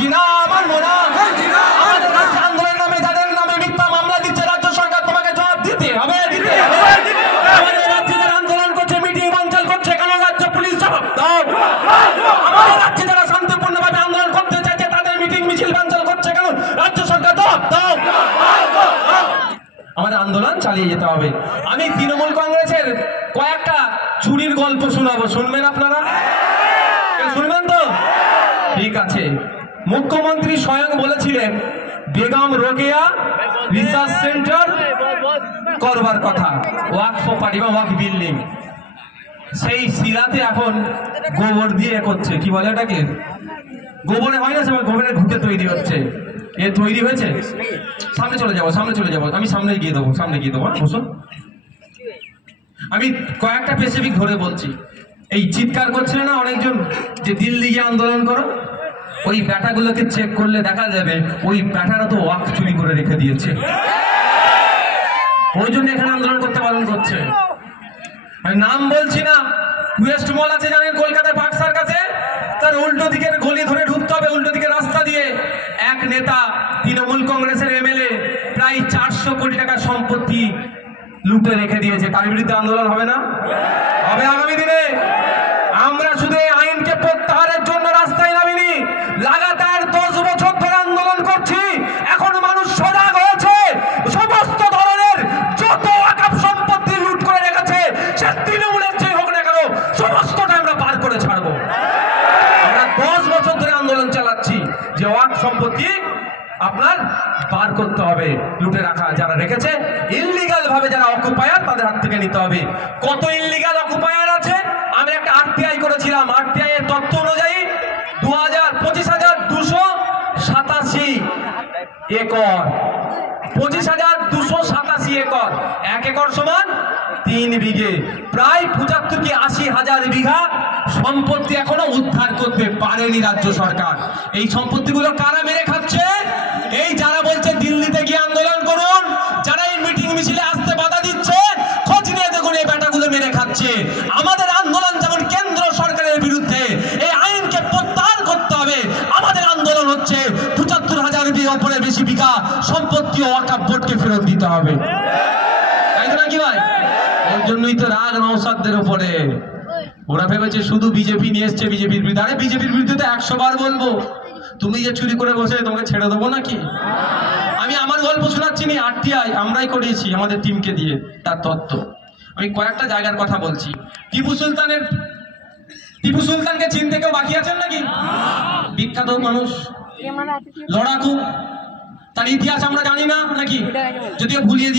মানছি না, মানবো না। আমাদের রাজ্যে আন্দোলনের নামে যাদের নামে মিথ্যা মামলা দিচ্ছে রাজ্য সরকার, তোমাকে জবাব দিতে হবে, দিতে হবে। আমাদের রাজ্যে যারা আন্দোলন করছে, মিটিং বানচাল করছে, কেন রাজ্য পুলিশ জবাব দাও। আমাদের রাজ্যে যারা শান্তিপূর্ণভাবে আন্দোলন করতে চাইছে, তাদের মিটিং মিছিল বানচাল করছে, কেন রাজ্য সরকার জবাব দাও। আমাদের আন্দোলন চালিয়ে যেতে হবে। আমি তৃণমূল কংগ্রেসের কয়েকটা চুরির গল্প শোনাবো, শুনবেন আপনারা? শুনবেন তো? ঠিক আছে। মুখ্যমন্ত্রী স্বয়ং বলেছিলেন বেগম রোকেয়া রিসার্চ সেন্টার করবার কথা, ওয়াকফ প্রপার্টি বা ওয়াকফ বিল্ডিং। সেই শিলাতে এখন গোবর দিয়ে করছে, কি বলে ওটাকে, গোবরে হয় না, সে গোবরের ঘুঁটে তৈরি হচ্ছে। এ তৈরি হয়েছে। সামনে চলে যাবো, সামনে চলে যাবো, আমি সামনে গিয়ে দেবো, সামনে গিয়ে দেবো। বসুন, আমি কয়েকটা স্পেসিফিক ধরে বলছি। এই চিৎকার করছিল না অনেকজন যে দিল্লি গিয়ে আন্দোলন করো, ওই ব্যাটাগুলোকে চেক করলে দেখা যাবে ওই ব্যাটারা তো ওয়াক চুরি করে রেখে দিয়েছে, ওই জন্য এখানে আন্দোলন করতে পালন করছে। আমি নাম বলছি না। ওয়েস্ট মল আছে জানেন, কলকাতার বাক্সার কাছে, তার উল্টো দিকের গলি ধরে ঢুকতে হবে, উল্টো দিকের রাস্তা দিয়ে। এক নেতা তৃণমূল কংগ্রেসের এমএলএ প্রায় 400 কোটি টাকার সম্পত্তি লুটে রেখে দিয়েছে। তার বিরুদ্ধে আন্দোলন হবে না? হবে আগামী দিনে। আমরা শুধু আইনকে প্রত্যাহারের জন্য রাস্তায় নামিনি, লাগাতার 10 বছর ধরে আন্দোলন করছি। এখন মানুষ সজাগ হয়েছে। সমস্ত ধরনের যত ওয়াকফ সম্পত্তি লুট করে রেখেছে, সে তৃণমূলের যে হোক না কেন, সমস্তটা আমরা পার করে ছাড়বো। আমরা 10 বছর ধরে আন্দোলন চালাচ্ছি যে ওয়াকফ সম্পত্তি আপনার পার করতে হবে, লুটে রাখা যারা রেখেছে, ইললিগাল ভাবে যারা অকুপায়ার, তাদের হাত থেকে নিতে হবে। কত ইললিগাল অকুপায়ার আছে? আমি একটা আরটিআই করেছিলাম। আরটিআই এর তথ্য অনুযায়ী 25,287 একর, 25,287 একর। 1 একর সমান 3 বিঘে, প্রায় 75 কি 80 হাজার বিঘা সম্পত্তি এখনো উদ্ধার করতে পারেনি রাজ্য সরকার। এই সম্পত্তিগুলো কারা মেরে খাচ্ছে? এই যারা বলছে দিল্লিতে গিয়ে আন্দোলন করুন, যারা এই মিটিং মিছিলে আসতে বাধা দিচ্ছে, খোঁজ নিয়ে দেখুন এই বেটাগুলো মেরে খাচ্ছে। আমাদের আন্দোলন যেমন কেন্দ্র সরকারের বিরুদ্ধে, এই আইনকে প্রত্যাহার করতে হবে। আমাদের আন্দোলন হচ্ছে 75,000 উপরে বেশি বিঘা সম্পত্তি ওয়াকফ বোর্ডকে ফেরত দিতে হবে। তাই তো নাকি ভাই? ওর জন্যই তো রাগ নওশাদদের উপরে। ওরা ভেবেছে শুধু বিজেপি নিয়ে এসছে বিজেপির বিরুদ্ধে। আরে বিজেপির বিরুদ্ধে তো 100 বার বলবো। তুমি যে চুরি করে বসে, তোমাকে ছেড়ে দেবো নাকি? আমি আমার গল্প শোনাচ্ছি নি, আরটিআই আমরাই করিয়েছি আমাদের টিমকে দিয়ে তার তথ্য। আমি কয়েকটা জায়গার কথা বলছি। টিপু সুলতানকে চিনতে কেউ বাকি আছেন নাকি? বিখ্যাত মানুষ, লড়াকু, তার ইতিহাস আমরা জানি না নাকি? যদিও ভুলিয়ে